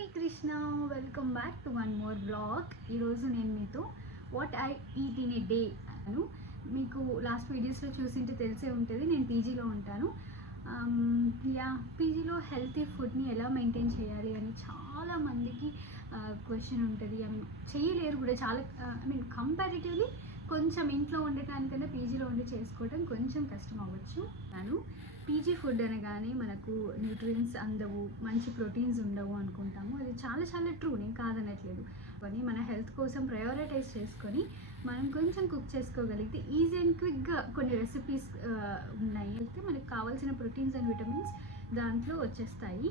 Hare Krishna, welcome back to one more blog. ఈరోజు I eat in a day ఇన్ ఏ డే అను. మీకు లాస్ట్ వీడియోస్లో చూసింటే తెలిసే ఉంటుంది, నేను పీజీలో ఉంటాను. పీజీలో హెల్తీ ఫుడ్ని ఎలా మెయింటైన్ చేయాలి అని చాలామందికి క్వశ్చన్ ఉంటుంది. చేయలేరు కూడా. చాలా కంపారిటివ్లీ కొంచెం ఇంట్లో ఉండటానికన్నా పీజీలో ఉండి చేసుకోవడం కొంచెం కష్టం అవ్వచ్చు. పీజీ ఫుడ్ అనగానే మనకు న్యూట్రియన్స్ అందవు, మంచి ప్రోటీన్స్ ఉండవు అనుకుంటాము. అది చాలా చాలా ట్రూ, నేను కాదనట్లేదు. కానీ మన హెల్త్ కోసం ప్రయారిటైజ్ చేసుకొని మనం కొంచెం కుక్ చేసుకోగలిగితే ఈజీ అండ్ క్విక్గా కొన్ని రెసిపీస్ ఉన్నాయి. అయితే మనకు కావాల్సిన ప్రోటీన్స్ అండ్ విటమిన్స్ దాంట్లో వచ్చేస్తాయి.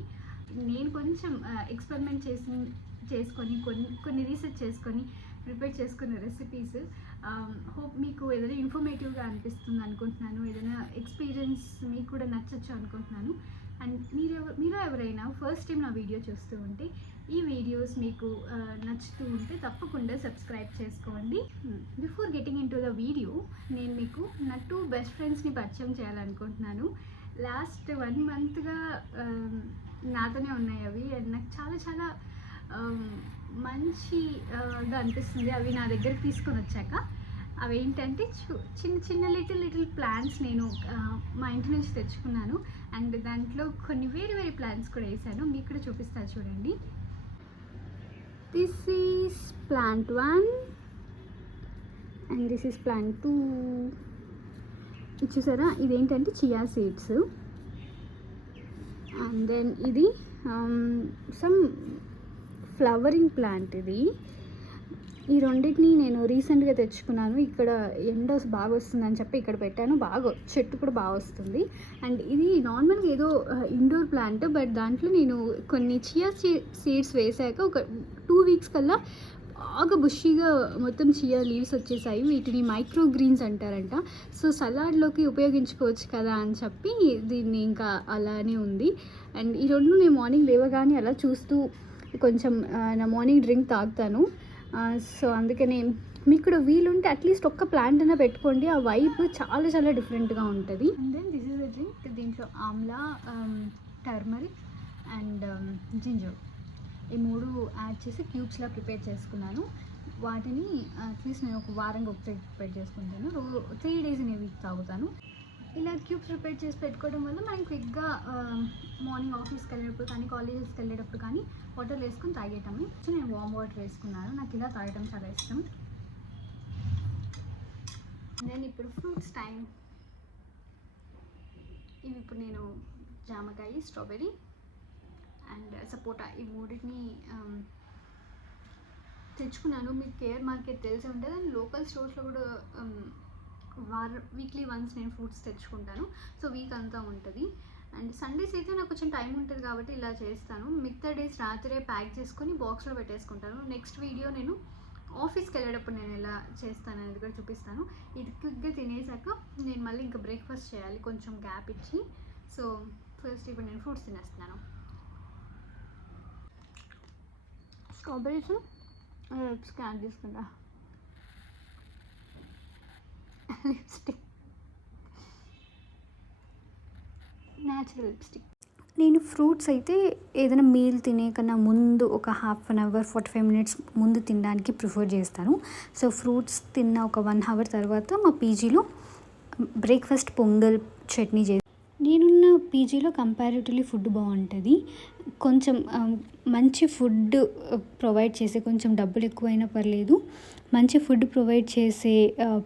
నేను కొంచెం ఎక్స్పెరిమెంట్ చేసుకొని కొన్ని రీసెర్చ్ చేసుకొని ప్రిపేర్ చేసుకున్న రెసిపీస్. హోప్ మీకు ఏదైనా ఇన్ఫర్మేటివ్గా అనిపిస్తుంది అనుకుంటున్నాను. ఏదైనా ఎక్స్పీరియన్స్ మీకు కూడా నచ్చచ్చు అనుకుంటున్నాను. అండ్ మీరు ఎవరైనా ఫస్ట్ టైం నా వీడియో చూస్తూ ఉంటే, ఈ వీడియోస్ మీకు నచ్చుతూ ఉంటే తప్పకుండా సబ్స్క్రైబ్ చేసుకోండి. Before getting in to the video, నేను మీకు నా 2 బెస్ట్ ఫ్రెండ్స్ని పరిచయం చేయాలనుకుంటున్నాను. లాస్ట్ 1 మంత్గా నాతోనే ఉన్నాయి అవి. అండ్ నాకు చాలా చాలా మంచిగా అనిపిస్తుంది అవి నా దగ్గరికి తీసుకొని వచ్చాక. అవి ఏంటంటే చిన్న చిన్న లిటిల్ ప్లాంట్స్ నేను మా ఇంటి నుంచి తెచ్చుకున్నాను. అండ్ దాంట్లో కొన్ని వేరే ప్లాంట్స్ కూడా వేసాను. మీకు కూడా చూపిస్తాను చూడండి. This is plant 1 and this is plant 2. చూసారా, ఇదేంటంటే చియా సీడ్స్. అండ్ దెన్ ఇది సమ్ ఫ్లవరింగ్ ప్లాంట్. ఈ రెండింటిని నేను రీసెంట్గా తెచ్చుకున్నాను. ఇక్కడ ఎండ బాగా వస్తుందని చెప్పి ఇక్కడ పెట్టాను. చెట్టు కూడా బాగా వస్తుంది. అండ్ ఇది నార్మల్గా ఏదో ఇండోర్ ప్లాంట్, బట్ దాంట్లో నేను కొన్ని చియా సీడ్స్ వేసాక ఒక 2 వీక్స్ కల్లా బాగా బుషీగా మొత్తం చియా లీవ్స్ వచ్చేసాయి. వీటిని మైక్రో గ్రీన్స్ అంటారంట. సో సలాడ్లోకి ఉపయోగించుకోవచ్చు కదా అని చెప్పి దీన్ని ఇంకా అలానే ఉంది. అండ్ ఈ రెండు నేను మార్నింగ్ లేవగానే అలా చూస్తూ కొంచెం నా మార్నింగ్ డ్రింక్ తాగుతాను. సో అందుకనే మీకు కూడా వీలుంటే అట్లీస్ట్ ఒక్క ప్లాంట్ అయినా పెట్టుకోండి. ఆ వైబ్ చాలా చాలా డిఫరెంట్గా ఉంటుంది. And then this is the drink. దీంట్లో ఆమ్లా, టర్మరిక్ అండ్ జింజర్ ఈ 3 యాడ్ చేసి క్యూబ్స్లా ప్రిపేర్ చేసుకున్నాను. వాటిని అట్లీస్ట్ నేను ఒక వారంగా ఒకసారి ప్రిపేర్ చేసుకుంటాను. 3 days ఇన్ ఏ వీక్ తాగుతాను. ఇలా క్యూబ్స్ ప్రిపేర్ చేసి పెట్టుకోవడం వల్ల మనం క్విక్గా మార్నింగ్ ఆఫీస్కి వెళ్ళేటప్పుడు కానీ కాలేజెస్కి వెళ్ళేటప్పుడు కానీ వాటర్ వేసుకొని తాగేయటమే. సో నేను వామ్ వాటర్ వేసుకున్నాను. నాకు ఇలా తాగటం చాలా ఇష్టం. నేను ఇప్పుడు ఫ్రూట్స్ టైం. ఇవి ఇప్పుడు నేను జామకాయ, స్ట్రాబెర్రీ అండ్ సపోటా ఈ 3టిని తెచ్చుకున్నాను. మీకు కేర్ మార్కెట్ తెలిసి ఉంటుంది. అండ్ లోకల్ స్టోర్స్లో కూడా వీక్లీ వన్స్ నేను ఫ్రూట్స్ తెచ్చుకుంటాను. సో వీక్ అంతా ఉంటుంది. అండ్ సండేస్ అయితే నాకు కొంచెం టైం ఉంటుంది కాబట్టి ఇలా చేస్తాను. మిగతా డేస్ రాత్రే ప్యాక్ చేసుకొని బాక్స్లో పెట్టేసుకుంటాను. నెక్స్ట్ వీడియో నేను ఆఫీస్కి వెళ్ళేటప్పుడు నేను ఎలా చేస్తాను అనేది కూడా చూపిస్తాను. ఇది క్విక్గా తినేసాక నేను మళ్ళీ ఇంకా బ్రేక్ఫాస్ట్ చేయాలి, కొంచెం గ్యాప్ ఇచ్చి. సో ఫస్ట్ ఇప్పుడు నేను ఫ్రూట్స్ తినేస్తున్నాను. స్ట్రాబెర్రీస్ స్కాన్ తీసుకుంటా. Lipstick, natural lipstick. నేను ఫ్రూట్స్ అయితే ఏదైనా మీల్ తినే కన్నా ముందు ఒక 1/2 hour 45 minutes ముందు తినడానికి ప్రిఫర్ చేస్తాను. సో ఫ్రూట్స్ తిన్న ఒక 1 hour తర్వాత మా పీజీలో బ్రేక్ఫాస్ట్ పొంగల్ చట్నీ నేనున్న పీజీలో కంపారిటివ్లీ ఫుడ్ బాగుంటుంది. కొంచెం మంచి ఫుడ్ ప్రొవైడ్ చేసే, కొంచెం డబ్బులు ఎక్కువైనా పర్లేదు, మంచి ఫుడ్ ప్రొవైడ్ చేసే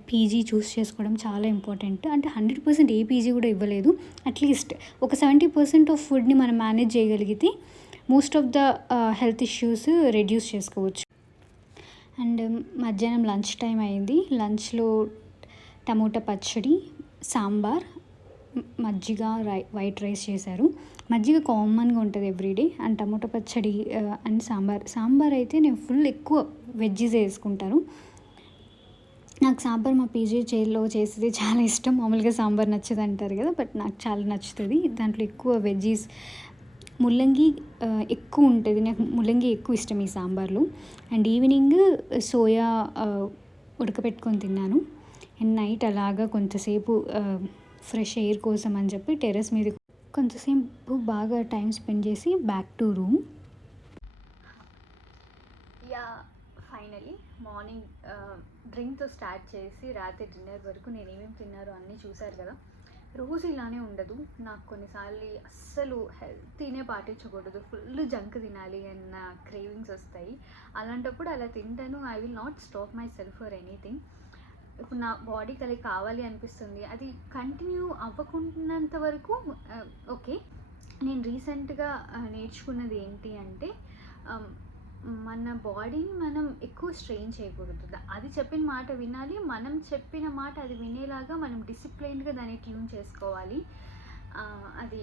పీజీ చూస్ చేసుకోవడం చాలా ఇంపార్టెంట్. అంటే 100% ఏ పీజీ కూడా ఇవ్వలేదు. అట్లీస్ట్ ఒక 70% ఆఫ్ ఫుడ్ని మనం మేనేజ్ చేయగలిగితే most of the health issues reduce చేసుకోవచ్చు. అండ్ మధ్యాహ్నం లంచ్ టైం అయింది. లంచ్లో టమోటా పచ్చడి, సాంబార్, మజ్జిగ, వైట్ రైస్ చేశారు. మజ్జిగ కామన్గా ఉంటుంది ఎవ్రీడే. అండ్ టమోటా పచ్చడి అండ్ సాంబార్ అయితే నేను ఫుల్ ఎక్కువ వెజ్జీస్ వేసుకుంటాను. నాకు సాంబార్ మా పీజీ చేలో చేసేది చాలా ఇష్టం. మామూలుగా సాంబార్ నచ్చదు అంటారు కదా, బట్ నాకు చాలా నచ్చుతుంది. దాంట్లో ఎక్కువ వెజ్జీస్, ముల్లంగి ఎక్కువ ఉంటుంది. నాకు ముల్లంగి ఎక్కువ ఇష్టం ఈ సాంబార్లో. అండ్ ఈవినింగ్ సోయా ఉడకపెట్టుకొని తిన్నాను. అండ్ నైట్ అలాగా కొంతసేపు ఫ్రెష్ ఎయిర్ కోసం అని చెప్పి టెర్రస్ మీద కొంతసేపు బాగా టైం స్పెండ్ చేసి బ్యాక్ టు రూమ్. మార్నింగ్ డ్రింక్తో స్టార్ట్ చేసి రాత్రి డిన్నర్ వరకు నేను ఏమేమి తిన్నారో అన్నీ చూశారు కదా. రోజు ఇలానే ఉండదు. నాకు కొన్నిసార్లు అస్సలు హెల్తీనే పాటించకూడదు, ఫుల్ జంక్ తినాలి అన్న క్రేవింగ్స్ వస్తాయి. అలాంటప్పుడు అలా తింటాను. I will not stop my self for anything. ఇప్పుడు నా బాడీకి అది కావాలి అనిపిస్తుంది, అది కంటిన్యూ అవ్వకున్నంత వరకు ఓకే. నేను రీసెంట్గా నేర్చుకున్నది ఏంటి అంటే, మన బాడీని మనం ఎక్కువ స్ట్రెయిన్ చేయకూడదు. అది చెప్పిన మాట వినాలి, మనం చెప్పిన మాట అది వినేలాగా మనం డిసిప్లైన్డ్గా దాన్ని ట్యూన్ చేసుకోవాలి. అది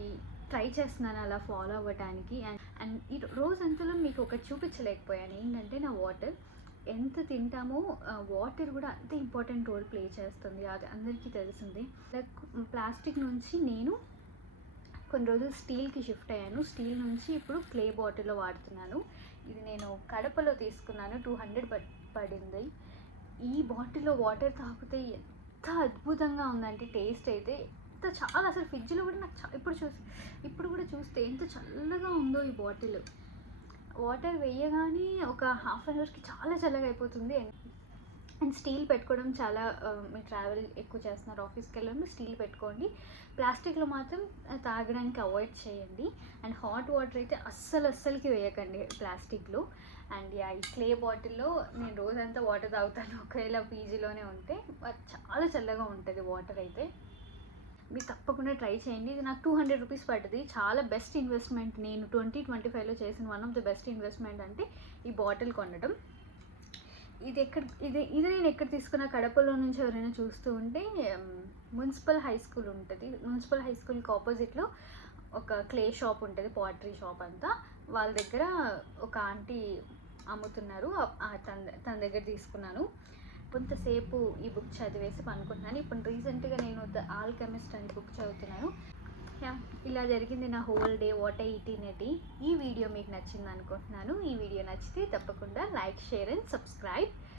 ట్రై చేస్తున్నాను అలా ఫాలో అవ్వడానికి. అండ్ ఈ రోజంతలో మీకు ఒకటి చూపించలేకపోయాను, ఏంటంటే నా వాటర్. ఎంత తింటామో వాటర్ కూడా అంతే ఇంపార్టెంట్ రోల్ ప్లే చేస్తుంది, అది అందరికీ తెలిసిందే. లైక్ ప్లాస్టిక్ నుంచి నేను కొన్ని రోజులు స్టీల్కి షిఫ్ట్ అయ్యాను. స్టీల్ నుంచి ఇప్పుడు క్లే బాటిల్లో వాడుతున్నాను. ఇది నేను కడపలో తీసుకున్నాను, 200 పడింది. ఈ బాటిల్లో వాటర్ తాగితే ఎంత అద్భుతంగా ఉందంటే టేస్ట్ అయితే చాలా, అసలు ఫ్రిడ్జ్లో కూడా నాకు ఇప్పుడు కూడా చూస్తే ఎంత చల్లగా ఉందో ఈ బాటిల్. వాటర్ వేయగానే ఒక హాఫ్ అన్ అవర్కి చాలా చల్లగా అయిపోతుంది. అండ్ స్టీల్ పెట్టుకోవడం చాలా, మీరు ట్రావెల్ ఎక్కువ చేస్తున్నారు, ఆఫీస్కి వెళ్ళండి స్టీల్ పెట్టుకోండి. ప్లాస్టిక్లో మాత్రం తాగడానికి అవాయిడ్ చేయండి. అండ్ హాట్ వాటర్ అయితే అస్సలకి వేయకండి ప్లాస్టిక్లో. అండ్ ఈ క్లే బాటిల్లో నేను రోజంతా వాటర్ తాగుతాను, ఒకవేళ పీజీలోనే ఉంటే. చాలా చల్లగా ఉంటుంది వాటర్ అయితే. మీరు తప్పకుండా ట్రై చేయండి. ఇది నాకు 200 రూపీస్ పడ్డది. చాలా బెస్ట్ ఇన్వెస్ట్మెంట్. నేను 2025లో చేసిన one of the best investment అంటే ఈ బాటిల్ కొనడం. ఇది నేను ఎక్కడ తీసుకున్న, కడపలో నుంచి ఎవరైనా చూస్తూ ఉంటే మున్సిపల్ హై స్కూల్ ఉంటుంది. మున్సిపల్ హై స్కూల్కి ఆపోజిట్లో ఒక క్లే షాప్ ఉంటుంది, పాటరీ షాప్ అంతా. వాళ్ళ దగ్గర ఒక ఆంటీ అమ్ముతున్నారు, తన దగ్గర తీసుకున్నాను. కొంతసేపు ఈ బుక్ చదివేసి పనుకుంటున్నాను. ఇప్పుడు రీసెంట్గా నేను ద ఆల్కెమిస్ట్ అని బుక్ చదువుతున్నాను. ఇలా జరిగింది నా whole day, what a day in a day. ఈ వీడియో మీకు నచ్చింది అనుకుంటున్నాను. ఈ వీడియో నచ్చితే తప్పకుండా లైక్, షేర్ అండ్ సబ్స్క్రైబ్.